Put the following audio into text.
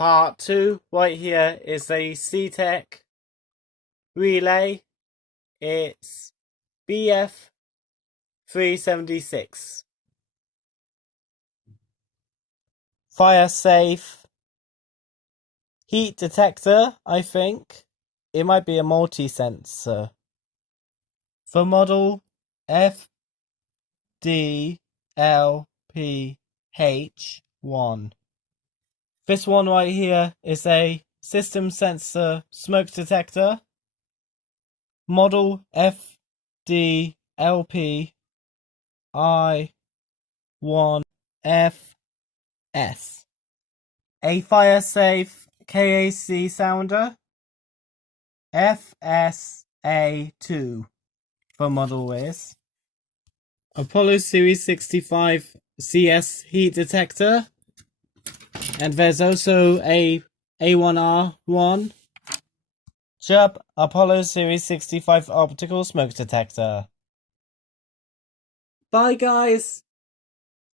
Part 2 right here is a CTEC relay. It's BF 376. Fire safe heat detector, I think. It might be a multi-sensor. For model FDLPH1. This one right here is a system sensor smoke detector. Model FDLPI1FS. A fire safe KAC sounder. FSA2 for model is. Apollo Series 65 CS heat detector. And there's also a A1R1. Chubb Apollo Series 65 optical smoke detector. Bye guys!